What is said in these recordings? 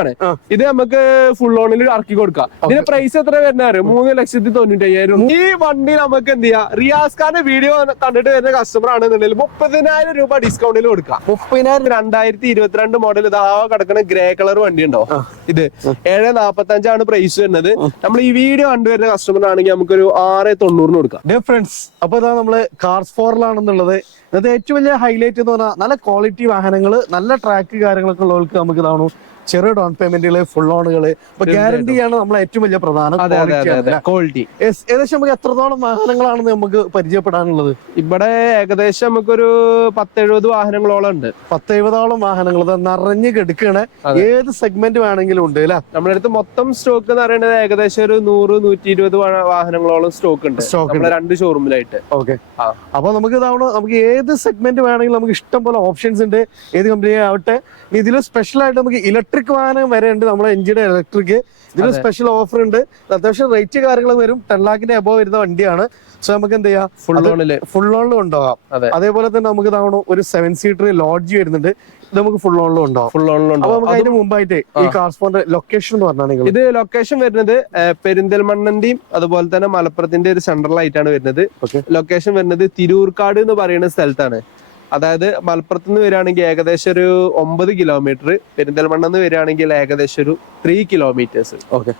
ആണ്. ഇത് നമുക്ക് ഫുൾ ഓണിൽ ഇറക്കി കൊടുക്കാം. ഇതിന്റെ പ്രൈസ് എത്ര വരുന്ന അറിയോ? മൂന്ന് ലക്ഷത്തി തൊണ്ണൂറ്റി അയ്യായിരം ഈ വണ്ടി നമുക്ക് എന്ത് ചെയ്യാം? റിയാസ് ഖാന്റെ വീഡിയോ കണ്ടിട്ട് വരുന്ന കസ്റ്റമർ ആണെന്നുണ്ടെങ്കിൽ മുപ്പതിനായിരം രൂപ ഡിസ്കൗണ്ടിൽ കൊടുക്കാം. മുപ്പതിനായിരം രണ്ടായിരത്തി ഇരുപത്തിരണ്ട് മോഡൽ ഇതാ കിടക്കുന്ന ഗ്രേ കളർ വണ്ടി ഉണ്ടോ? ഇത് ഏഴ് നാപ്പത്തി അഞ്ചാണ് പ്രൈസ് വരുന്നത് നമ്മൾ ഈ വീഡിയോ കണ്ടുവരുന്ന കസ്റ്റമർ ആണെങ്കിൽ നമുക്കൊരു ആറ് തൊണ്ണൂറിന് കൊടുക്കാം. ഡിഫറൻസ് അപ്പൊ ഇതാ നമ്മൾ കാർസ് ഫോറിലാണെന്നുള്ളത് ഇന്നത്തെ ഏറ്റവും വലിയ ഹൈലൈറ്റ് എന്ന് പറഞ്ഞാൽ നല്ല ക്വാളിറ്റി വാഹനങ്ങൾ നല്ല ട്രാക്ക് കാര്യങ്ങളൊക്കെ ഉള്ളവർക്ക് നമുക്ക് ഇതാണു ചെറിയ ഡൗൺ പേയ്മെന്റുകൾ ഫുൾ ലോണുകൾ അപ്പൊ ഗ്യാരണ്ടി ആണ് നമ്മളെ ഏറ്റവും വലിയ പ്രധാനം? ക്വാളിറ്റി ഏകദേശം നമുക്ക് എത്രത്തോളം വാഹനങ്ങളാണ് നമുക്ക് പരിചയപ്പെടാനുള്ളത്? ഇവിടെ ഏകദേശം നമുക്കൊരു പത്തെഴുപത് വാഹനങ്ങളോളം ഉണ്ട്. പത്ത് എഴുപതോളം വാഹനങ്ങൾ നിറഞ്ഞു കെടുക്കണേ ഏത് സെഗ്മെന്റ് വേണമെങ്കിലും ഉണ്ട് അല്ലെ? നമ്മുടെ അടുത്ത് മൊത്തം സ്റ്റോക്ക് എന്ന് പറയുന്നത് ഏകദേശം ഒരു നൂറ് നൂറ്റി ഇരുപത് വാഹനങ്ങളോളം സ്റ്റോക്ക് ഉണ്ട്. സ്റ്റോക്ക് രണ്ട് ഷോറൂമിലായിട്ട് ഓക്കെ. അപ്പൊ നമുക്ക് ഇതാവണം നമുക്ക് ഏത് സെഗ്മെന്റ് വേണമെങ്കിലും നമുക്ക് ഇഷ്ടം പോലെ ഓപ്ഷൻസ് ഉണ്ട്. ഏത് കമ്പനി ആവട്ടെ. ഇതിൽ സ്പെഷ്യൽ ആയിട്ട് നമുക്ക് ഇലക്ട്രിക് വാഹനം വരെ ഉണ്ട് നമ്മുടെ എഞ്ചിയുടെ ഇലക്ട്രിക് ഇതിന് സ്പെഷ്യൽ ഓഫർ ഉണ്ട്. അത്യാവശ്യം റേറ്റ് കാര്യങ്ങൾ വരും. ടെൻ ലാഖിന്റെ എബോ വരുന്ന വണ്ടിയാണ്. സോ നമുക്ക് എന്ത് ചെയ്യാം? ഫുൾ ലോണിൽ ഓണിൽ ഫുൾ ഓണിലും ഉണ്ടാവാം അതെ. അതേപോലെ തന്നെ നമുക്ക് ഇതാവണം ഒരു സെവൻ സീറ്റർ ലോഡ്ജ് വരുന്നുണ്ട്. ഇത് നമുക്ക് ഫുൾ ഓണിലും ഉണ്ടാവും ഫുൾ അപ്പൊ ഓണിലുണ്ട് നമുക്ക് അതിന് മുമ്പായിട്ട് ഈ കാർസ്പോണ്ട് ലൊക്കേഷൻ എന്ന് പറഞ്ഞാൽ നിങ്ങൾ. ഇത് ലൊക്കേഷൻ വരുന്നത് പെരിന്തൽമണ്ണന്റെയും അതുപോലെ തന്നെ മലപ്പുറത്തിന്റെ ഒരു സെൻട്രൽ ആയിട്ടാണ് വരുന്നത്. ലൊക്കേഷൻ വരുന്നത് തിരൂർക്കാട് എന്ന് പറയുന്ന സ്ഥലത്താണ്. അതായത് മലപ്പുറത്ത് നിന്ന് വരികയാണെങ്കിൽ ഏകദേശം ഒരു ഒമ്പത് കിലോമീറ്റർ പെരിന്തൽമണ്ണ നിന്ന് വരികയാണെങ്കിൽ ഏകദേശം ഒരു ത്രീ കിലോമീറ്റേഴ്സ് ഓക്കെ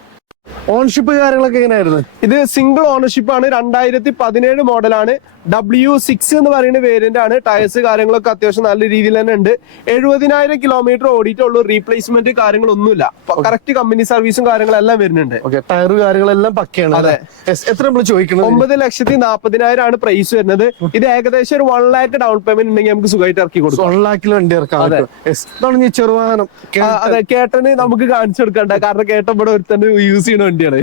ഓണർഷിപ്പ് കാര്യങ്ങളൊക്കെ എങ്ങനെയായിരുന്നു? ഇത് സിംഗിൾ ഓണർഷിപ്പ് ആണ്. രണ്ടായിരത്തി പതിനേഴ് മോഡലാണ് ഡബ്ല്യു സിക്സ് എന്ന് പറയുന്ന വേരിയന്റ് ആണ്. ടയർസ് കാര്യങ്ങളൊക്കെ അത്യാവശ്യം നല്ല രീതിയിൽ തന്നെ ഉണ്ട്. എഴുപതിനായിരം കിലോമീറ്റർ ഓടിയിട്ടുള്ളൂ. റീപ്ലേസ്മെന്റ് കാര്യങ്ങളൊന്നുമില്ല. കറക്റ്റ് കമ്പനി സർവീസും കാര്യങ്ങളെല്ലാം വരുന്നുണ്ട്. ടയർ കാര്യങ്ങളെല്ലാം പക്കയാണ് അതെ. എത്ര നമ്മൾ ചോദിക്കുന്നത് ഒമ്പത് ലക്ഷത്തി നാപ്പതിനായിരം ആണ് പ്രൈസ് വരുന്നത്. ഇത് ഏകദേശം ഒരു വൺ ലാക്ക് ഡൗൺ പേയ്മെന്റ് ഉണ്ടെങ്കിൽ നമുക്ക് സുഖമായിട്ട് ഇറക്കി കൊടുക്കാം. വൺ ലാക്കിൽ വണ്ടി ഇറക്കാം. ചെറുവാനം അതെ കേട്ടന് നമുക്ക് കാണിച്ചു കൊടുക്കണ്ട. കാരണം കേട്ടൻ ഇവിടെ ഒരു തന്നെ യൂസ് ചെയ്യുന്ന വണ്ടിയാണ്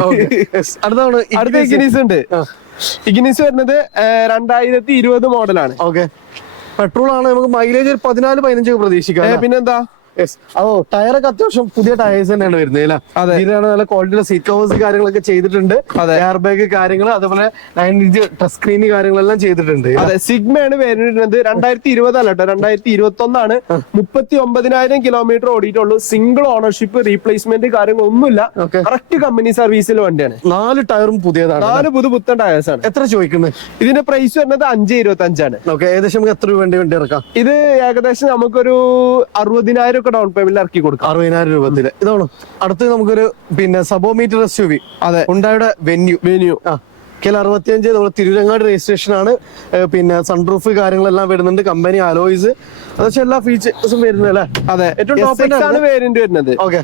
അടുത്താണ് അടുത്ത ഉണ്ട്. ഇഗ്നീസ് വരുന്നത് രണ്ടായിരത്തി ഇരുപത് മോഡലാണ്. ഓക്കെ. പെട്രോൾ ആണ് നമുക്ക് മൈലേജ് ഒരു പതിനാല് പതിനഞ്ചൊക്കെ പ്രതീക്ഷിക്കാം പിന്നെന്താ? അതോ ടയറൊക്കെ അത്യാവശ്യം പുതിയ ടയേഴ്സ് തന്നെയാണ് വരുന്നത്. ഇതിനാണ് നല്ല ക്വാളിറ്റിയുടെ സീറ്റ് കവേഴ്സ് കാര്യങ്ങളൊക്കെ ചെയ്തിട്ടുണ്ട്. അതെ. എയർ ബാഗ് കാര്യങ്ങൾ അതുപോലെ നയൻ ഇഞ്ച് ടച്ച് സ്ക്രീൻ കാര്യങ്ങളെല്ലാം ചെയ്തിട്ടുണ്ട്. അതെ സിഗ്മയാണ് വരുന്നത്. രണ്ടായിരത്തി ഇരുപതല്ല കേട്ടോ രണ്ടായിരത്തി ഇരുപത്തി ഒന്നാണ് മുപ്പത്തി ഒമ്പതിനായിരം കിലോമീറ്റർ ഓടിയിട്ടുള്ളൂ. സിംഗിൾ ഓണർഷിപ്പ് റീപ്ലേസ്മെന്റ് കാര്യങ്ങളൊന്നുമില്ല. ഇല്ല കറക്റ്റ് കമ്പനി സർവീസിൽ വണ്ടിയാണ്. നാല് ടയറും പുതിയതാണ് നാല് പുതു പുത്തൻ ടയേഴ്സ് ആണ്. എത്ര ചോദിക്കുന്നത് ഇതിന്റെ പ്രൈസ് വരുന്നത് അഞ്ച് ഇരുപത്തി അഞ്ചാണ് ഓക്കെ ഏകദേശം എത്ര രൂപ വേണ്ടി വണ്ടി ഇറക്കാം? ഇത് ഏകദേശം നമുക്കൊരു അറുപതിനായിരം ഒക്കെ ഡൗൺ പേയ്മെന്റ് ഇറക്കി കൊടുക്കാം. അറുപതിനായിരം രൂപത്തിൽ. ഇതാണ് അടുത്ത് നമുക്കൊരു പിന്നെ സബോമീറ്റർ എസ് യു വി അതെ. ഉണ്ടായുടെ വെന്യൂ. വെന്യൂ ആ. കെൽ അറുപത്തിയഞ്ച് നമ്മുടെ തിരുവരങ്ങാട് രജിസ്ട്രേഷൻ ആണ്. പിന്നെ സൺറൂഫ് കാര്യങ്ങളെല്ലാം വരുന്നുണ്ട്. കമ്പനി അലോയ്സ് അതെല്ലാം എല്ലാ ഫീച്ചേഴ്സും വരുന്നത് അല്ലേ? അതെ. ഏറ്റവും end ആണ്. വേരിയന്റ് വരുന്നത്. ഓക്കെ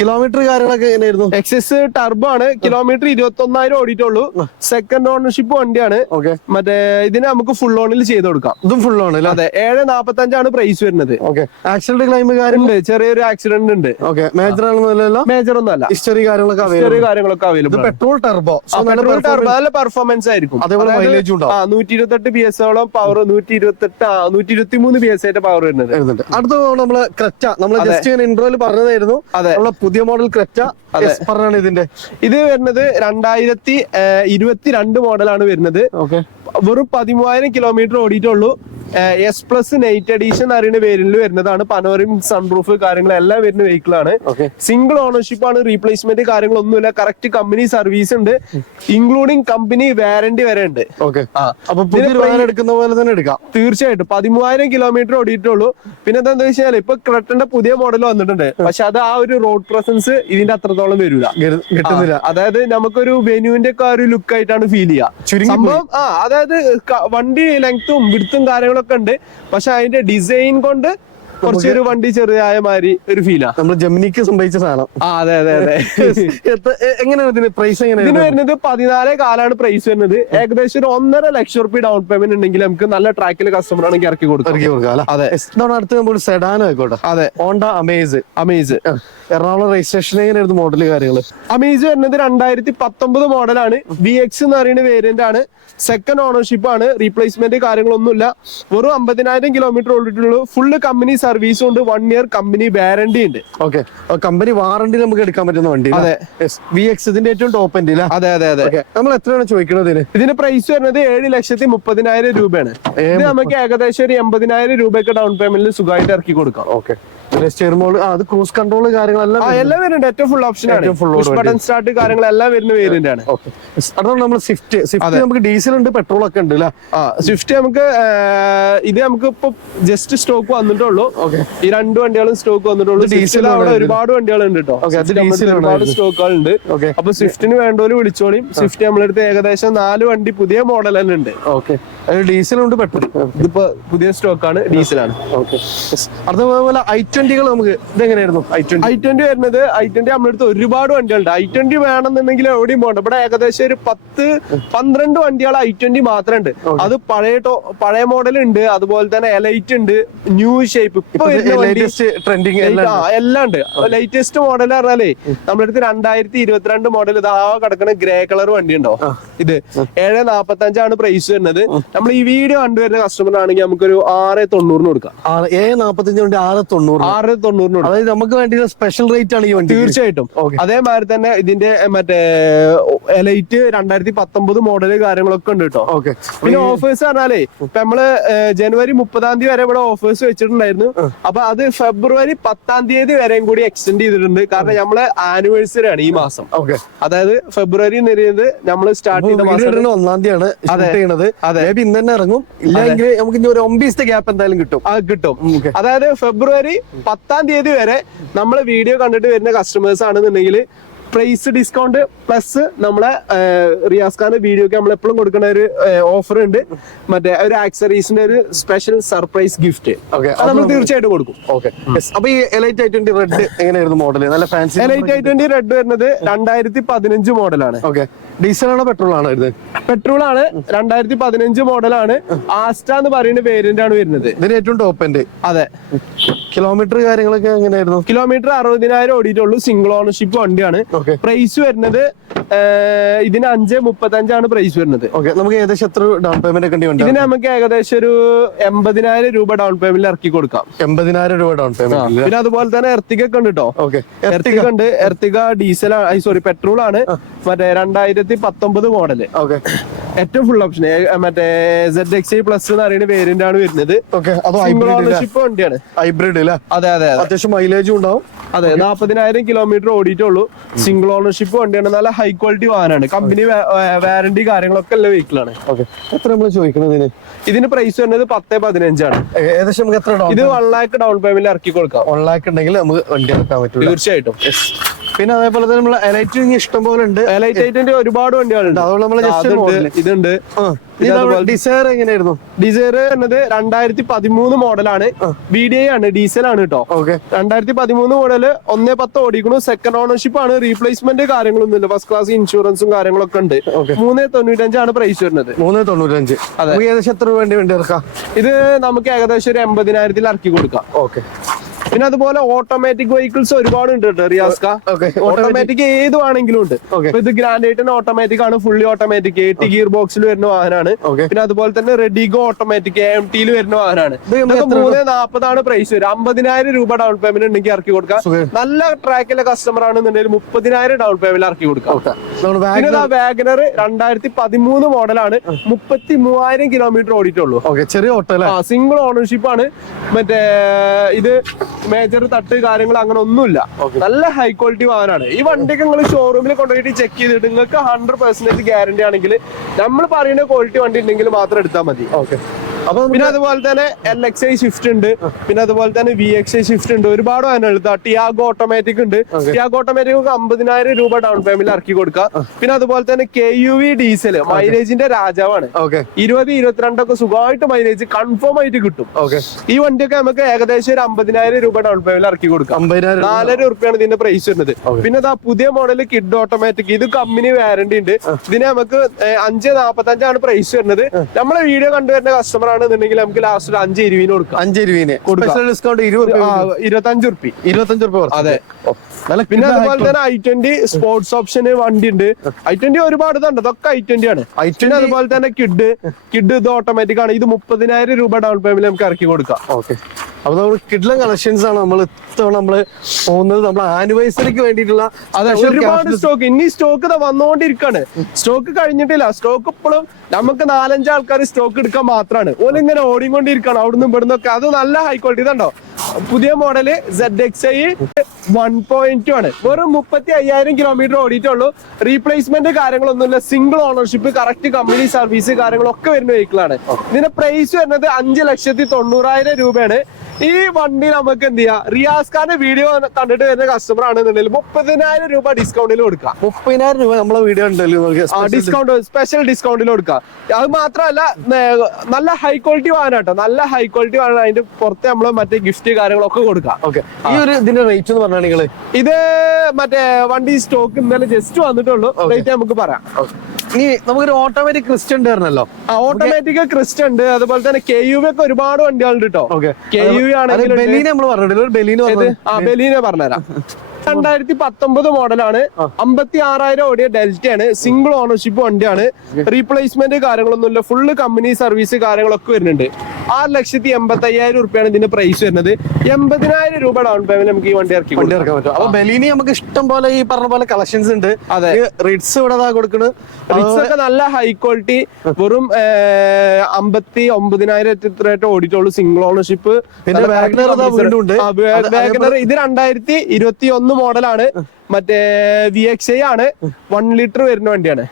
കിലോമീറ്റർ കാര്യങ്ങളൊക്കെ എങ്ങനെയായിരുന്നു? എക്സസ് ടർബോ ആണ്. കിലോമീറ്റർ ഇരുപത്തി ഒന്നായിരം ഓടിയിട്ടുള്ളൂ. സെക്കൻഡ് ഓണർഷിപ്പ് വണ്ടിയാണ്. ഓക്കെ മറ്റേ ഇതിന് നമുക്ക് ഫുൾ ഓണിൽ ചെയ്ത് കൊടുക്കാം. ഇതും ഫുൾ ഓണിൽ അതെ ഏഴ് നാപ്പത്തി അഞ്ചാണ് പ്രൈസ് വരുന്നത് ഓക്കെ ആക്സിഡന്റ് ക്ലൈം കാര്യമുണ്ട് ചെറിയൊരു ആക്സിഡന്റ് ഉണ്ട്. ഓക്കെ മേജർ ആണെന്നല്ലോ മേജർ ഒന്നും അല്ല. ഹിസ്റ്ററി കാര്യങ്ങളൊക്കെ ഹിസ്റ്ററി അവൈലബിൾ കാര്യങ്ങളൊക്കെ ടർബോ പെട്രോൾ ടർബോ നല്ല പെർഫോമൻസ് ആയിരിക്കും. അതേപോലെ മൈലേജ് ഉണ്ടാവും. ആ നൂറ്റി ഇരുപത്തെട്ട് ബി എസ് ഓളം പവർ നൂറ്റി ഇരുപത്തെട്ട് നൂറ്റി ഇരുപത്തി മൂന്ന് ബി എസ് ആയിട്ട് പവർ വരുന്നത് അടുത്ത നമ്മൾ ക്രച്ച നമ്മൾ ജസ്റ്റ് ഇൻട്രോയിൽ പറഞ്ഞതായിരുന്നു. അതെ. നമ്മളെ പുതിയ മോഡൽ ക്രെറ്റ എസ് പറഞ്ഞാണ് ഇതിന്റെ. ഇത് വരുന്നത് രണ്ടായിരത്തി ഇരുപത്തി രണ്ട് മോഡലാണ് വരുന്നത്. ഓക്കെ. വെറും പതിമൂവായിരം കിലോമീറ്റർ ഓടിയിട്ടുള്ളൂ. എസ് പ്ലസ് നൈറ്റ് എഡീഷൻ അറിയുന്ന പേരിൽ വരുന്നതാണ്. പനോറിം സൺറൂഫ് കാര്യങ്ങളെല്ലാം വരുന്ന വെഹിക്കിൾ ആണ്. സിംഗിൾ ഓണർഷിപ്പ് ആണ് റീപ്ലേസ്മെന്റ് കാര്യങ്ങളൊന്നുമില്ല. കറക്റ്റ് കമ്പനി സർവീസ് ഉണ്ട്. ഇൻക്ലൂഡിങ് കമ്പനി വാരണ്ടി വരെ ഉണ്ട്. എടുക്കുന്ന പോലെ തന്നെ എടുക്കാം. തീർച്ചയായിട്ടും. പതിമൂവായിരം കിലോമീറ്റർ ഓടിയിട്ടുള്ളൂ. പിന്നെ എന്താ വെച്ചാൽ ഇപ്പൊ ക്രെട്ടന്റെ പുതിയ മോഡൽ വന്നിട്ടുണ്ട്. പക്ഷെ അത് ആ ഒരു റോഡ് പ്രസൻസ് ഇതിന്റെ അത്രത്തോളം വരില്ല കിട്ടുന്നില്ല. അതായത് നമുക്കൊരു വെനുവിന്റെ ഒക്കെ ഒരു ലുക്ക് ആയിട്ടാണ് ഫീൽ ചെയ്യുക സംഭവം ആ അതായത് വണ്ടി ലെങ്ത്തും വിടുത്തും കാര്യങ്ങളൊക്കെ ഉണ്ട്. പക്ഷെ അതിന്റെ ഡിസൈൻ കൊണ്ട് കുറച്ചൊരു വണ്ടി ചെറിയായ മാതിരി ഒരു ഫീലാ നമ്മൾ ജമിനിക്ക് സംഭവിച്ച സാധനം. ആ അതെ അതെ അതെ. എങ്ങനെയാണ് ഇതിന് പ്രൈസ് ഇതിന് വരുന്നത്? പതിനാലേ കാലാണ് പ്രൈസ് വരുന്നത്. ഏകദേശം ഒരു ഒന്നര ലക്ഷം റുപ്യ ഡൗൺ പേയ്മെന്റ് ഉണ്ടെങ്കിൽ നമുക്ക് നല്ല ട്രാക്കിൽ കസ്റ്റമർ ആണെങ്കിൽ ഇറക്കി കൊടുക്കാം. ഇറക്കി കൊടുക്കാം അതെ. അടുത്ത് നമ്മൾ സെഡാൻ ആയിക്കോട്ടെ. അതെ. Honda Amaze Amaze Ernakulam registration എങ്ങനെയായിരുന്നു മോഡൽ കാര്യങ്ങൾ അമേസ് വരുന്നത് രണ്ടായിരത്തി പത്തൊമ്പത് മോഡലാണ് വി എക്സ് എന്ന് പറയുന്ന വേരിയന്റ് ആണ്. സെക്കൻഡ് ഓണർഷിപ്പ് ആണ്. റീപ്ലേസ്മെന്റ് കാര്യങ്ങളൊന്നുമില്ല. വെറും അമ്പതിനായിരം കിലോമീറ്റർ ഓടിയിട്ടുള്ളൂ. ഫുള്ള് കമ്പനി സർവീസും ഉണ്ട്. വൺ ഇയർ കമ്പനി വാറന്റി ഉണ്ട്. ഓക്കെ കമ്പനി വാറണ്ടി നമുക്ക് എടുക്കാൻ പറ്റുന്ന വണ്ടി അതെ. വി എക്സ് ഇതിന്റെ ഏറ്റവും ടോപ്പ് എൻഡ് അതെ അതെ അതെ. നമ്മൾ എത്രയാണ് ചോദിക്കുന്നത് ഇതിന്? ഇതിന് പ്രൈസ് വരുന്നത് ഏഴ് ലക്ഷത്തി മുപ്പതിനായിരം രൂപയാണ് ഇത് നമുക്ക് ഏകദേശം ഒരു എൺപതിനായിരം രൂപയൊക്കെ ഡൗൺ പേയ്മെന്റിൽ സുഖമായിട്ട് ഇറക്കി കൊടുക്കാം. ഓക്കെ സ്റ്റിയറിംഗ് മോഡ് അത് ക്രൂസ് കൺട്രോൾ കാര്യങ്ങളെല്ലാം എല്ലാം വരുന്നുണ്ട്. ഏറ്റവും ഫുൾ ഓപ്ഷൻ ആണ്. ബട്ടൺ സ്റ്റാർട്ട് കാര്യങ്ങളെല്ലാം വരുന്ന വേരിയന്റ് ആണ്. അതാണ് നമ്മൾ സ്വിഫ്റ്റ് സ്വിഫ്റ്റ് നമുക്ക് ഡീസൽ ഉണ്ട് പെട്രോൾ ഒക്കെ ഉണ്ട് സ്വിഫ്റ്റ് നമുക്ക് ഇത് നമുക്ക് ഇപ്പൊ ജസ്റ്റ് സ്റ്റോക്ക് വന്നിട്ടുള്ളൂ. ഈ രണ്ട് വണ്ടികളും സ്റ്റോക്ക് വന്നിട്ടുള്ളൂ. ഡീസൽ അവിടെ ഒരുപാട് വണ്ടികളുണ്ട് കേട്ടോ ഒരുപാട്. സ്റ്റോക്കുകൾ ഉണ്ട് അപ്പൊ സ്വിഫ്റ്റിന് വേണ്ടവര് വിളിച്ചോളിയും സ്വിഫ്റ്റ് നമ്മളെടുത്ത് ഏകദേശം നാല് വണ്ടി പുതിയ മോഡൽ തന്നെ ഉണ്ട്. ഓക്കെ ഡീസൽ ഉണ്ട് പെട്രോൾ ഇതിപ്പോ പുതിയ സ്റ്റോക്കാണ് ഡീസലാണ് ഓക്കെ അതുപോലെ ഐ ട്വന്റികൾ നമുക്ക് ഇതെങ്ങനെയായിരുന്നു? ഐ ട്വന്റി ഐ ട്വന്റി വരുന്നത് ഐ ട്വന്റി നമ്മളെടുത്ത് അടുത്ത് ഒരുപാട് വണ്ടികളുണ്ട്. ഐ ട്വന്റി വേണമെന്നുണ്ടെങ്കിൽ എവിടെയും പോകണ്ട. ഇവിടെ ഏകദേശം ഒരു പത്ത് പന്ത്രണ്ട് വണ്ടികൾ ഐ ട്വന്റി മാത്രമേ ഉണ്ട് അത് പഴയ ടോ- പഴയ മോഡൽ ഉണ്ട് അതുപോലെ തന്നെ എലൈറ്റ് ഉണ്ട്. ന്യൂ ഷേപ്പ് ഇപ്പൊ ട്രെൻഡിങ് എല്ലാം ഉണ്ട്. ലേറ്റസ്റ്റ് മോഡൽ പറഞ്ഞാലേ നമ്മളെടുത്ത് അടുത്ത് രണ്ടായിരത്തി ഇരുപത്തിരണ്ട് മോഡൽ ഇതാ കിടക്കുന്ന ഗ്രേ കളർ വണ്ടി ഉണ്ടോ ഇത് ഏഴ് നാപ്പത്തി അഞ്ചാണ് പ്രൈസ് വരുന്നത് നമ്മൾ ഈ വീഡിയോ കണ്ടുവരുന്ന കസ്റ്റമർ ആണെങ്കിൽ നമുക്കൊരു ആറ് തൊണ്ണൂറിന് കൊടുക്കാം. ആറ് നാപ്പത്തി അഞ്ച് ആറ് തൊണ്ണൂറ് ആറ് തൊണ്ണൂറിന് അതായത് നമുക്ക് വേണ്ടി സ്പെഷ്യൽ റേറ്റ് ആണ് ഈ വണ്ടി തീർച്ചയായിട്ടും. അതേമാതിരി തന്നെ ഇതിന്റെ മറ്റേ എലൈറ്റ് രണ്ടായിരത്തി പത്തൊമ്പത് മോഡൽ കാര്യങ്ങളൊക്കെ ഉണ്ട് കേട്ടോ ഓക്കെ പിന്നെ ഓഫേഴ്സ് പറഞ്ഞാലേ ഇപ്പൊ നമ്മൾ ജനുവരി മുപ്പതാം തീയതി വരെ ഇവിടെ ഓഫേഴ്സ് വെച്ചിട്ടുണ്ടായിരുന്നു. അപ്പൊ അത് ഫെബ്രുവരി പത്താം തീയതി വരെയും കൂടി എക്സ്റ്റെൻഡ് ചെയ്തിട്ടുണ്ട്. കാരണം നമ്മൾ ആനിവേഴ്സറി ആണ് ഈ മാസം. ഓക്കെ അതായത് ഫെബ്രുവരി നിരയത് നമ്മൾ സ്റ്റാർട്ട് ചെയ്ത മാസം. ഒന്നാം തീയതിയാണ് ബി ഇന്ന് തന്നെ ഇറങ്ങും. ഇല്ലെങ്കിൽ നമുക്ക് ഇനി ഒരു ഒമ്പീസ് ഗ്യാപ്പ് എന്തായാലും കിട്ടും. കിട്ടും. അതായത് ഫെബ്രുവരി പത്താം തീയതി വരെ നമ്മൾ വീഡിയോ കണ്ടിട്ട് വരുന്ന കസ്റ്റമേഴ്സ് ആണെന്നുണ്ടെങ്കിൽ പ്രൈസ് ഡിസ്കൗണ്ട് പ്ലസ് നമ്മളെ റിയാസ് ഖാന്റെ വീഡിയോക്ക് നമ്മൾ എപ്പോഴും കൊടുക്കുന്ന ഒരു ഓഫർ ഉണ്ട്. മറ്റേ ഒരു ആക്സറീസിന്റെ ഒരു സ്പെഷ്യൽ സർപ്രൈസ് ഗിഫ്റ്റ്. അത് നമ്മൾ തീർച്ചയായിട്ടും കൊടുക്കും. ഓക്കെ അപ്പൊ ഈ എലൈറ്റ് ഐ ട്വന്റി റെഡ് എങ്ങനെയായിരുന്നു മോഡൽ നല്ല fancy Elite I twenty red വരുന്നത് രണ്ടായിരത്തി പതിനഞ്ച് മോഡലാണ് ഓക്കെ ഡീസൽ ആണോ പെട്രോൾ ആണോ ഇത് പെട്രോൾ ആണ് രണ്ടായിരത്തി പതിനഞ്ച് മോഡലാണ് ആസ്റ്റ എന്ന് പറയുന്ന വേരിയന്റ് ആണ് വരുന്നത്. ഇതിന് ഏറ്റവും ടോപ്പ് എൻഡ് അതെ. കിലോമീറ്റർ കാര്യങ്ങളൊക്കെ എങ്ങനെയായിരുന്നു? കിലോമീറ്റർ അറുപതിനായിരം ഓടിയിട്ടുള്ളൂ. സിംഗിൾ ഓണർഷിപ്പ് വണ്ടിയാണ്. പ്രൈസ് വരുന്നത് ഇതിന് അഞ്ച് മുപ്പത്തഞ്ചാണ് പ്രൈസ് വരുന്നത്. ഓക്കെ നമുക്ക് ഏകദേശം എത്ര ഡൗൺ പേയ്മെന്റ് ഒക്കെ ഇതിന് നമുക്ക് ഏകദേശം ഒരു എൺപതിനായിരം രൂപ ഡൗൺ പേയ്മെന്റ് ഇറക്കി കൊടുക്കാം. എൺപതിനായിരം രൂപ ഡൗൺ പേയ്മെന്റ് പിന്നെ അതുപോലെ തന്നെ എർത്തിക ഒക്കെ ഉണ്ട് കേട്ടോ ഓക്കെ എർത്തിക ഉണ്ട്. എർത്തിക ഡീസൽ സോറി പെട്രോൾ ആണ്. മറ്റേ രണ്ടായിരത്തി പത്തൊമ്പത് മോഡൽ ഓക്കെ ഏറ്റവും ഫുൾ ഓപ്ഷൻ മറ്റേ സെഡ് എക്സ് പ്ലസ് എന്ന് പറയുന്ന വേരിയന്റ് ആണ് വരുന്നത്. സിംഗിൾ ഓണർഷിപ്പ് വണ്ടിയാണ്. ഹൈബ്രിഡ് അതെ അതെ അതെ. അത്യാവശ്യം മൈലേജും ഉണ്ടാവും. അതെ നാപ്പതിനായിരം കിലോമീറ്റർ ഓടിയിട്ടുള്ളൂ സിംഗിൾ ഓണർഷിപ്പ് വണ്ടിയാണ്. നല്ല ഹൈ ക്വാളിറ്റി വാഹനമാണ്. കമ്പനി വാറണ്ടി കാര്യങ്ങളൊക്കെ ഉള്ള വെഹിക്കിൾ ആണ്. എത്ര നമ്മൾ ചോദിക്കുന്നത് ഇതിന്? ഇതിന് പ്രൈസ് വരുന്നത് പത്ത് പതിനഞ്ചാണ് ഏകദേശം നമുക്ക് എത്ര ഡൗൺ ഇത് വൺ ലാക്ക് ഡൗൺ പേയ്മെന്റ് ഇറക്കി കൊടുക്കാം. വൺ ലാക്ക് ഉണ്ടെങ്കിൽ നമുക്ക് വണ്ടി ഇറക്കാൻ പറ്റും തീർച്ചയായിട്ടും. പിന്നെ അതേപോലെ തന്നെ നമ്മൾ എലൈറ്റ് ഇഷ്ടം പോലെ ഉണ്ട്. എലൈറ്റ് ഐറ്റിന്റെ ഒരുപാട് വണ്ടികളുണ്ട്. അതുകൊണ്ട് നമ്മൾ ജസ്റ്റ് ഇതുണ്ട്. ഡിസയർ എങ്ങനെയായിരുന്നു? ഡിസയർ എന്നത് രണ്ടായിരത്തി പതിമൂന്ന് മോഡലാണ് ബി ഡി ഐ ആണ് ഡീസൽ ആണ് കേട്ടോ ഓക്കെ രണ്ടായിരത്തി പതിമൂന്ന് മോഡൽ ഒന്നേ പത്ത് ഓടിക്കണു. സെക്കൻഡ് ഓണർഷിപ്പ് ആണ് റീപ്ലേസ്മെന്റ് കാര്യങ്ങളൊന്നും ഇല്ല ഫസ്റ്റ് ക്ലാസ് ഇൻഷുറൻസും കാര്യങ്ങളൊക്കെ ഉണ്ട്. മൂന്നേ മൂന്ന് തൊണ്ണൂറ്റഞ്ചാണ് പ്രൈസ് വരുന്നത്. മൂന്ന് തൊണ്ണൂറ്റഞ്ച്. അതെ. ഏകദേശം എത്ര വേണ്ടി വേണ്ടി ഇറക്കാം? ഇത് നമുക്ക് ഏകദേശം ഒരു എൺപതിനായിരത്തിൽ ഇറക്കി കൊടുക്കാം. ഓക്കെ പിന്നെ അതുപോലെ ഓട്ടോമാറ്റിക് വെഹിക്കിൾസ് ഒരുപാട് ഉണ്ട് കേട്ടോ റിയാസ്ക. ഓട്ടോമാറ്റിക് ഏത് വേണമെങ്കിലും ഉണ്ട്. ഇത് ഗ്രാൻഡേറ്റിന് ഓട്ടോമാറ്റിക് ആണ് ഫുള്ളി ഓട്ടോമാറ്റിക് എയ്റ്റി ഗിയർ ബോക്സിൽ വരുന്ന വാഹനമാണ്. പിന്നെ അതുപോലെ തന്നെ റെഡിഗോ ഓട്ടോമാറ്റിക് എം ടിയിൽ വരുന്ന വാഹനമാണ്. മൂന്ന് നാൽപ്പതാണ് പ്രൈസ് വരും അമ്പതിനായിരം രൂപ ഡൗൺ പേയ്മെന്റ് ഉണ്ടെങ്കിൽ ഇറക്കി കൊടുക്കാം. നല്ല ട്രാക്കിലെ കസ്റ്റമർ ആണെന്നുണ്ടെങ്കിൽ മുപ്പതിനായിരം ഡൗൺ പേയ്മെന്റ് ഇറക്കി കൊടുക്കാം. പിന്നെ വാഗനർ രണ്ടായിരത്തി പതിമൂന്ന് മോഡലാണ് മുപ്പത്തി മൂവായിരം കിലോമീറ്റർ ഓടിയിട്ടുള്ളൂ. ചെറിയ ഓട്ടോ സിംഗിൾ ഓണർഷിപ്പ് ആണ്. മറ്റേ ഇത് മേജർ തട്ട് കാര്യങ്ങൾ അങ്ങനെ ഒന്നുമില്ല. നല്ല ഹൈ ക്വാളിറ്റി വാഹനമാണ്. ഈ വണ്ടിക്ക് നിങ്ങൾ ഷോറൂമിൽ കൊണ്ടുപോയിട്ട് ചെക്ക് ചെയ്തിട്ട് നിങ്ങൾക്ക് ഹൺഡ്രഡ് പെർസെന്റേജ് ഗ്യാരണ്ടി ആണെങ്കിൽ നമ്മൾ പറയുന്ന ക്വാളിറ്റി വണ്ടി ഉണ്ടെങ്കിൽ മാത്രം എടുത്താൽ മതി. ഓക്കെ പിന്നെ അതുപോലെ തന്നെ എൽ എക്സ് ഐ ഷിഫ്റ്റ് ഉണ്ട്. പിന്നെ അതുപോലെ തന്നെ വി എക്സ് ഐ ഷിഫ്റ്റ് ഉണ്ട്. ഒരുപാട് വാഹനം എടുത്താം ടിയാഗോ ഓട്ടോമാറ്റിക് ഉണ്ട്. ടിയാഗോ ഓട്ടോമാറ്റിക് അമ്പതിനായിരം രൂപ ഡൗൺ പേയ്മെന്റ് ഇറക്കി കൊടുക്കാം പിന്നെ അതുപോലെ തന്നെ കെ യു വി ഡീസൽ മൈലേജിന്റെ രാജാവാണ്. ഇരുപത് ഇരുപത്തിരണ്ടൊക്കെ സുഖമായിട്ട് മൈലേജ് കൺഫേം ആയിട്ട് കിട്ടും. ഈ വണ്ടിയൊക്കെ നമുക്ക് ഏകദേശം ഒരു അമ്പതിനായിരം രൂപ ഡൗൺ പേയ്മെന്റ് ഇറക്കി കൊടുക്കാം. നാലര ഉറുപ്പിയാണ് ഇതിന്റെ പ്രൈസ് വരുന്നത്. പിന്നെ ഇതാ പുതിയ മോഡൽ കിഡ് ഓട്ടോമാറ്റിക് ഇത് കമ്പനി വാറണ്ടി ഉണ്ട്. ഇതിന് നമുക്ക് അഞ്ച് നാപ്പത്തി അഞ്ചാണ് പ്രൈസ് വരുന്നത് നമ്മളെ വീഡിയോ കണ്ടുവരുന്ന കസ്റ്റമർ ആണെന്നുണ്ടെങ്കിൽ നമുക്ക് ലാസ്റ്റ് ഒരു അഞ്ച് ഇരുപതിന് കൊടുക്കാം. അഞ്ച് കൊടുക്കാം. സ്പെഷ്യൽ ഡിസ്കൗണ്ട് ഇരുപത് ഇരുപത്തഞ്ച് ഉറുപ്പി ഇരുപത്തഞ്ച് റുപ്യ അതെ. നല്ല പിന്നെ അതുപോലെ തന്നെ ഐ ട്വന്റി സ്പോർട്സ് ഓപ്ഷന് വണ്ടി ഉണ്ട് ഐ ട്വന്റി ഒരുപാട് ഇതുണ്ട്. അതൊക്കെ ഐ ട്വന്റി ആണ്. I20 പിന്നെ അതുപോലെ തന്നെ കിഡ് കിഡ് ഇത് ഓട്ടോമാറ്റിക് ആണ്. ഇത് മുപ്പതിനായിരം രൂപ ഡൗൺ പേയ്മെന്റ് നമുക്ക് ഇറക്കി കൊടുക്കാം. ഓക്കെ അപ്പൊ നമ്മൾ കിഡ്ലൻ കളക്ഷൻസ് ആണ് നമ്മൾ ഇത്തവണ നമ്മൾ പോകുന്നത്. നമ്മൾ ആനിവേഴ്സറിക്ക് വേണ്ടിയിട്ടുള്ള ഒരുപാട് സ്റ്റോക്ക് ഇനി സ്റ്റോക്ക് വന്നുകൊണ്ടിരിക്കാണ് സ്റ്റോക്ക് കഴിഞ്ഞിട്ടില്ല. സ്റ്റോക്ക് ഇപ്പോഴും നമുക്ക് നാലഞ്ച് ആൾക്കാർ സ്റ്റോക്ക് എടുക്കാൻ മാത്രമാണ് ഓലിങ്ങനെ ഓടിക്കൊണ്ടിരിക്കണം അവിടുന്ന് ഇവിടുന്ന് ഒക്കെ അത് നല്ല ഹൈ ക്വാളിറ്റി ഇതുണ്ടോ? പുതിയ model Z X I one point two ആണ്. വെറും മുപ്പത്തി അയ്യായിരം കിലോമീറ്റർ ഓടിയിട്ടുള്ളൂ. റീപ്ലേസ്മെന്റ് കാര്യങ്ങളൊന്നുമില്ല. Single ownership correct company service കാര്യങ്ങളൊക്കെ വരുന്ന വെഹിക്കിൾ ആണ്. ഇതിന്റെ പ്രൈസ് വരുന്നത് അഞ്ച് ലക്ഷത്തി തൊണ്ണൂറായിരം രൂപയാണ്. ഈ വണ്ടി നമുക്ക് എന്ത് ചെയ്യാം? റിയാസ് ഖാന്റെ വീഡിയോ കണ്ടിട്ട് വരുന്ന കസ്റ്റമർ ആണെന്നുണ്ടെങ്കിൽ മുപ്പതിനായിരം രൂപ ഡിസ്കൗണ്ടിൽ കൊടുക്കാം മുപ്പതിനായിരം രൂപ നമ്മളെ വീഡിയോ ഉണ്ടല്ലോ. ഡിസ്കൗണ്ട് സ്പെഷ്യൽ ഡിസ്കൗണ്ടിൽ കൊടുക്കാം അത് മാത്രമല്ല നല്ല ഹൈ ക്വാളിറ്റി വാഹനം കേട്ടോ. നല്ല ഹൈ ക്വാളിറ്റി വാഹനം അതിന്റെ പുറത്ത് നമ്മൾ മറ്റേ ഗിഫ്റ്റ് കാര്യങ്ങളൊക്കെ കൊടുക്കാം ഓക്കെ ഈ ഒരു ഇതിന്റെ റേറ്റ് എന്ന് പറഞ്ഞാൽ നിങ്ങൾ? ഇത് മറ്റേ വണ്ടി സ്റ്റോക്ക് ഇന്നലെ ജസ്റ്റ് വന്നിട്ടുള്ളൂ. റേറ്റ് നമുക്ക് പറയാം. ഇനി നമുക്കൊരു ഓട്ടോമാറ്റിക് ക്രിസ്റ്റ്യൻ ഉണ്ടായിരുന്നല്ലോ. ഓട്ടോമാറ്റിക് ക്രിസ്റ്റ് ഉണ്ട്. അതുപോലെ തന്നെ കെ യു ഒക്കെ ഒരുപാട് വണ്ടികളുണ്ട് കേട്ടോ കെ യു ആണെങ്കിൽ ഉണ്ട്. ബെലീനെ നമ്മൾ പറഞ്ഞിട്ടില്ല? ഒരു ബെലീന് ആ ബലീനെ പറഞ്ഞുതരാം. രണ്ടായിരത്തി പത്തൊമ്പത് മോഡലാണ്. അമ്പത്തി ആറായിരം ഓടിയ ഡെൽറ്റയാണ്. സിംഗിൾ ഓണർഷിപ്പ് വണ്ടിയാണ്. റീപ്ലേസ്മെന്റ് കാര്യങ്ങളൊന്നുമില്ല. ഫുള്ള് കമ്പനി സർവീസ് കാര്യങ്ങളൊക്കെ വരുന്നുണ്ട്. ആറ് ലക്ഷത്തി എൺപത്തി അയ്യായിരം റുപ്യാണ് ഇതിന്റെ പ്രൈസ് വരുന്നത്. എൺപതിനായിരം രൂപ ഡൗൺ പേയ്മെന്റ് നമുക്ക് ഈ വണ്ടി ഇറക്കി വണ്ടി. ഇറക്കാൻ പറ്റും. അപ്പൊ ബലീനി നമുക്ക് ഇഷ്ടം പോലെ ഈ പറഞ്ഞ പോലെ കളക്ഷൻസ് ഉണ്ട്. അതെ. റിഡ്സ് ഇവിടെ കൊടുക്കുന്നത് റിഡ്സ് ഒക്കെ നല്ല ഹൈ ക്വാളിറ്റി വെറും അമ്പത്തി ഒമ്പതിനായിരം എത്രയായിട്ട് ഓടിയിട്ടുള്ളൂ. സിംഗിൾ ഓണർഷിപ്പ് പിന്നെ വാഗ്നർ വീണ്ടും ഉണ്ട്. അത് ഇത് രണ്ടായിരത്തി ഇരുപത്തി ഒന്ന് മോഡലാണ് മറ്റേ വി എക്സ് ഐ ആണ്. വൺ ലിറ്റർ വരുന്ന വണ്ടിയാണ്.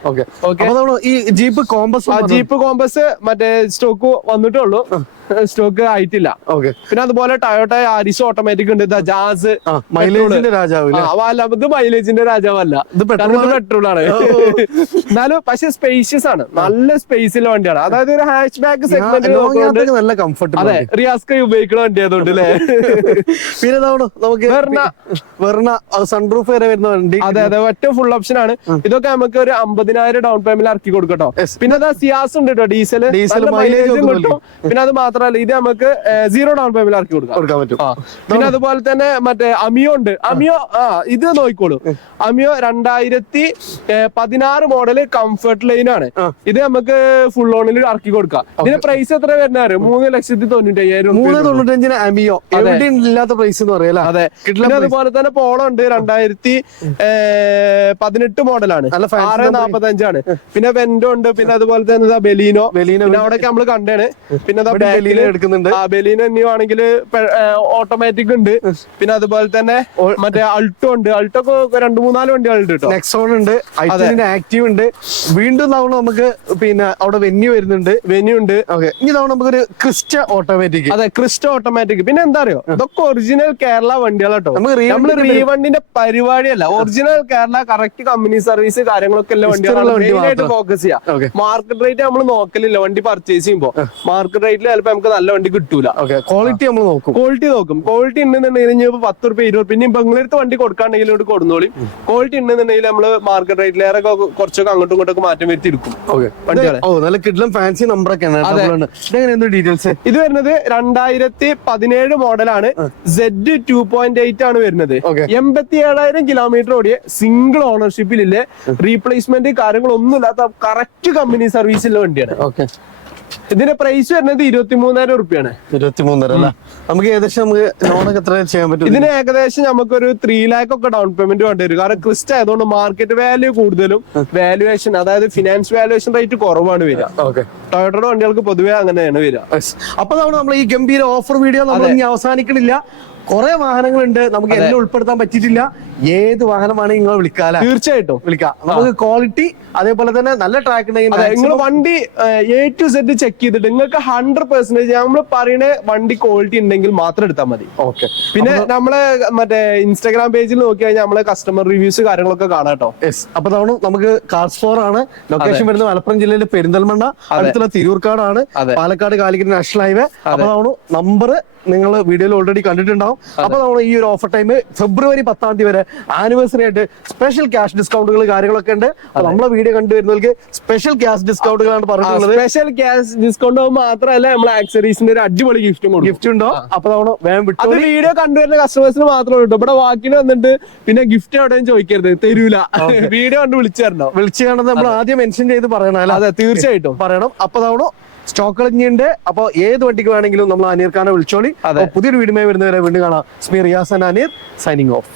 ഓക്കെ ഈ ജീപ്പ് കോമ്പസ് ജീപ്പ് കോമ്പസ് മറ്റേ സ്റ്റോക്ക് വന്നിട്ടുള്ളൂ സ്റ്റോക്ക് ആയിട്ടില്ല. ഓക്കെ പിന്നെ അതുപോലെ ടയോട്ട ആരിസ് ഓട്ടോമാറ്റിക് ഉണ്ട്. ജാസ് മൈലേജിന്റെ രാജാവ് അല്ല, ഇത് മൈലേജിന്റെ രാജാവല്ല. ഇത് പെട്രോൾ ആണ്? എന്നാലും പക്ഷെ സ്പേഷ്യസ് ആണ്. നല്ല സ്പേസിലെ വണ്ടിയാണ്. അതായത് ഒരു ഹാച്ച് ബാക്ക് സെഗ്മെന്റ് നല്ല കംഫർട്ട് അതെ റിയാസ്ക ഉപയോഗിക്കുന്ന വണ്ടി ആയതുകൊണ്ട് അല്ലേ? പിന്നെ നമുക്ക് വെർണ. വെർണ സൺറൂഫ് വരെ വരുന്ന വണ്ടി. അതെ അതെ ഒറ്റ ഫുൾ ഓപ്ഷൻ ആണ്. ഇതൊക്കെ നമുക്ക് ഒരു അമ്പതിനായിരം ഡൗൺ പേയ്മെന്റ് ഇറക്കി കൊടുക്കട്ടോ. പിന്നെ അതാ സിയാസ് ഉണ്ട് കേട്ടോ ഡീസൽ ഡീസൽ മൈലേജും കിട്ടും. പിന്നെ അത് മാത്രമല്ല ഇത് നമുക്ക് സീറോ ഡൗൺ പേയ്മെന്റ് ഇറക്കി കൊടുക്കാം. കൊടുക്കാൻ പറ്റും. പിന്നെ അതുപോലെ തന്നെ മറ്റേ അമിയോ ഉണ്ട്. അമിയോ ആ ഇത് നോക്കിക്കോളൂ. അമിയോ രണ്ടായിരത്തി പതിനാറ് മോഡൽ കംഫർട്ട് ലൈൻ ആണ്. ഇത് നമുക്ക് ഫുൾ ഓണിൽ ഇറക്കി കൊടുക്കാം. ഇതിന്റെ പ്രൈസ് എത്ര വരുന്ന മൂന്ന് ലക്ഷത്തി തൊണ്ണൂറ്റി അയ്യായിരം മൂന്ന് തൊണ്ണൂറ്റഞ്ചിന് അമിയോ. ഇല്ലാത്ത പ്രൈസ് എന്ന് പറയല അതെ. പിന്നെ അതുപോലെ തന്നെ പോളോ ഉണ്ട്. രണ്ടായിരത്തി പതിനെട്ട് മോഡലാണ് ആറ് നാപ്പത്തി അഞ്ചാണ് പിന്നെ വെന്റോ ഉണ്ട്. പിന്നെ അതുപോലെ തന്നെ ബെലീനോ ബെലീനോ അവിടെ നമ്മൾ കണ്ടാണ് പിന്നെ ബെലീനോ എടുക്കുന്നുണ്ട്. ആ ബെലീനോ ആണെങ്കിൽ ഓട്ടോമാറ്റിക് ഉണ്ട്. പിന്നെ അതുപോലെ തന്നെ മറ്റേ അൾട്ടോ ഉണ്ട്. അൾട്ടോ ഒക്കെ രണ്ടു മൂന്നാൽ വണ്ടികളുണ്ട് കേട്ടോ നെക്സോൺ ഉണ്ട് ആക്റ്റീവ് ഉണ്ട്. വീണ്ടും തവണ നമുക്ക് പിന്നെ അവിടെ വെന്യൂ വരുന്നുണ്ട്. വെന്യൂ ഉണ്ട്. ഓക്കെ. ഇനി തവണ നമുക്കൊരു ക്രിസ്റ്റ ഓട്ടോമാറ്റിക് അതെ ക്രിസ്റ്റ ഓട്ടോമാറ്റിക് പിന്നെ എന്താ അറിയോ? ഇതൊക്കെ ഒറിജിനൽ കേരള വണ്ടികളാട്ടോ നമുക്ക് റീ നമ്മൾ വണ്ടി റീവണ്ടിന്റെ പരിപാടിയല്ല. Original Kerala correct company service കാര്യങ്ങളൊക്കെ ഉള്ള വണ്ടികളാണ്. ഫോക്കസ് ചെയ്യാം. മാർക്കറ്റ് റേറ്റ് നമ്മൾ നോക്കലില്ല. വണ്ടി പർച്ചേസ് ചെയ്യുമ്പോൾ മാർക്കറ്റ് റേറ്റിൽ ചിലപ്പോൾ നമുക്ക് നല്ല വണ്ടി കിട്ടൂല. ക്വാളിറ്റി നമ്മൾ നോക്കും. ക്വാളിറ്റി നോക്കും. ക്വാളിറ്റി ഉണ്ടെന്നുണ്ടെങ്കിൽ ഇനി ഇപ്പൊ പത്ത് റുപ്യ ഇരുപത് പിന്നെ ബംഗ്ലൂരത്ത് വണ്ടി കൊടുക്കാണ്ടെങ്കിൽ ഇവിടെ കൊടുന്നോളി. ക്വാളിറ്റി ഉണ്ടെന്നുണ്ടെങ്കിൽ നമ്മൾ മാർക്കറ്റ് റേറ്റിലേറെ കുറച്ചൊക്കെ അങ്ങോട്ടും ഇങ്ങോട്ടൊക്കെ മാറ്റം വരുത്തി എടുക്കും നല്ല കിഡ്ലും ഫാൻസി എന്ത് ഡീറ്റെയിൽസ് ഇത് വരുന്നത് രണ്ടായിരത്തി പതിനേഴ് മോഡലാണ് സെഡ് ടു പോയിന്റ് എയ്റ്റ് ആണ് വരുന്നത്. എൺപത്തി ഏഴായിരം കിലോമീറ്റർ ഓടിയ സിംഗിൾ ഓണർഷിപ്പിലില്ലേ റീപ്ലേസ്മെന്റ് കാര്യങ്ങളൊന്നും ഇല്ലാത്ത കറക്റ്റ് കമ്പനി സർവീസുള്ള വണ്ടിയാണ്. ഓക്കെ. ഇതിന്റെ പ്രൈസ് വരുന്നത് ഇരുപത്തി മൂന്നായിരം റുപ്യാണ് ഇരുപത്തി മൂന്നര അല്ലേ നമുക്ക് ഏകദേശം നമുക്ക് ലോണൊക്കെ എത്ര ചെയ്യാൻ പറ്റും? ഇതിന് ഏകദേശം നമുക്കൊരു ത്രീ ലാക്ക് ഒക്കെ ഡൗൺ പേയ്മെന്റ് വേണ്ടി വരും. കാരണം ക്രിസ്റ്റ് ആയതുകൊണ്ട് മാർക്കറ്റ് വാല്യൂ കൂടുതലും വാല്യുവേഷൻ അതായത് ഫിനാൻസ് വാല്യുവേഷൻ റേറ്റ് കുറവാണ് വരിക. ഓക്കെ ടൊയോട്ടയുടെ വണ്ടികൾക്ക് പൊതുവെ അങ്ങനെയാണ് വരിക. അപ്പൊ നമ്മൾ നമ്മൾ ഈ ഗംഭീര ഓഫർ വീഡിയോ നമ്മൾ ഇനി അവസാനിക്കണില്ല. കുറെ വാഹനങ്ങളുണ്ട്. നമുക്ക് എല്ലാം ഉൾപ്പെടുത്താൻ പറ്റിയിട്ടില്ല. ഏത് വാഹനമാണ് നിങ്ങൾ വിളിക്കാല തീർച്ചയായിട്ടും. വിളിക്കാം. നമുക്ക് ക്വാളിറ്റി അതേപോലെ തന്നെ നല്ല ട്രാക്ക് നിങ്ങൾ വണ്ടി എ ടു സെറ്റ് ചെക്ക് ചെയ്തിട്ട് നിങ്ങൾക്ക് ഹൺഡ്രഡ് പെർസെന്റേജ് നമ്മൾ പറയുന്ന വണ്ടി ക്വാളിറ്റി ഉണ്ടെങ്കിൽ മാത്രം എടുത്താൽ മതി. ഓക്കെ പിന്നെ നമ്മളെ മറ്റേ ഇൻസ്റ്റാഗ്രാം പേജിൽ നോക്കി കഴിഞ്ഞാൽ നമ്മളെ കസ്റ്റമർ റിവ്യൂസ് കാര്യങ്ങളൊക്കെ കാണാം കേട്ടോ. യെസ് അപ്പൊ തവണ നമുക്ക് കാർസ് ഫോർ ആണ്. ലൊക്കേഷൻ വരുന്നത് മലപ്പുറം ജില്ലയിലെ പെരിന്തൽമണ്ണ. അടുത്തുള്ള തിരൂർക്കാടാണ്. പാലക്കാട് കാലിക്കറ്റ് നാഷണൽ ഹൈവേ അപ്പൊ തവണ നമ്പർ നിങ്ങൾ വീഡിയോയിൽ ഓൾറെഡി കണ്ടിട്ടുണ്ടാവും. അപ്പൊ നമ്മൾ ഈ ഒരു ഓഫർ ടൈം ഫെബ്രുവരി പത്താം തീയതി വരെ ആനിവേഴ്സറി ആയിട്ട് സ്പെഷ്യൽ ക്യാഷ് ഡിസ്കൗണ്ടുകൾ കാര്യങ്ങളൊക്കെ ഉണ്ട്. നമ്മളെ വീഡിയോ കണ്ടുവരുന്നവർക്ക് സ്പെഷ്യൽ ക്യാഷ് ഡിസ്കൗണ്ടുകളാണ് പറഞ്ഞിട്ടുള്ളത്. സ്പെഷ്യൽ ക്യാഷ് ഡിസ്കൗണ്ട് മാത്രമല്ല നമ്മളെ ആക്സറീസിന്റെ ഒരു അടിപൊളി ഗിഫ്റ്റും ഗിഫ്റ്റ് ഉണ്ടോ? അപ്പൊ തവണ വേഗം അത് വിട്ടു വീഡിയോ കണ്ടുവരുന്ന കസ്റ്റമേഴ്സിന് മാത്രമേ ഉള്ളൂ ഇവിടെ വാക്കിന് വന്നിട്ട് പിന്നെ ഗിഫ്റ്റ് എവിടെയും ചോദിക്കരുത്. തരൂല. വീഡിയോ കണ്ട് വിളിച്ചു തരണോ. വിളിച്ചു കാണുന്നത് നമ്മൾ ആദ്യം മെൻഷൻ ചെയ്ത് പറയണം അല്ല? അതെ തീർച്ചയായിട്ടും. പറയണം. അപ്പൊ തവണ സ്റ്റോക്ക് ഇറങ്ങിയുണ്ട് അപ്പൊ ഏത് വണ്ടിക്ക് വേണമെങ്കിലും നമ്മൾ അനീർ ഖാനെ വിളിച്ചോളി. അതെ. പുതിയൊരു വീടുമായി വരുന്നവരെ വീണ്ടും കാണാം. Sameer Riyas Aneer signing off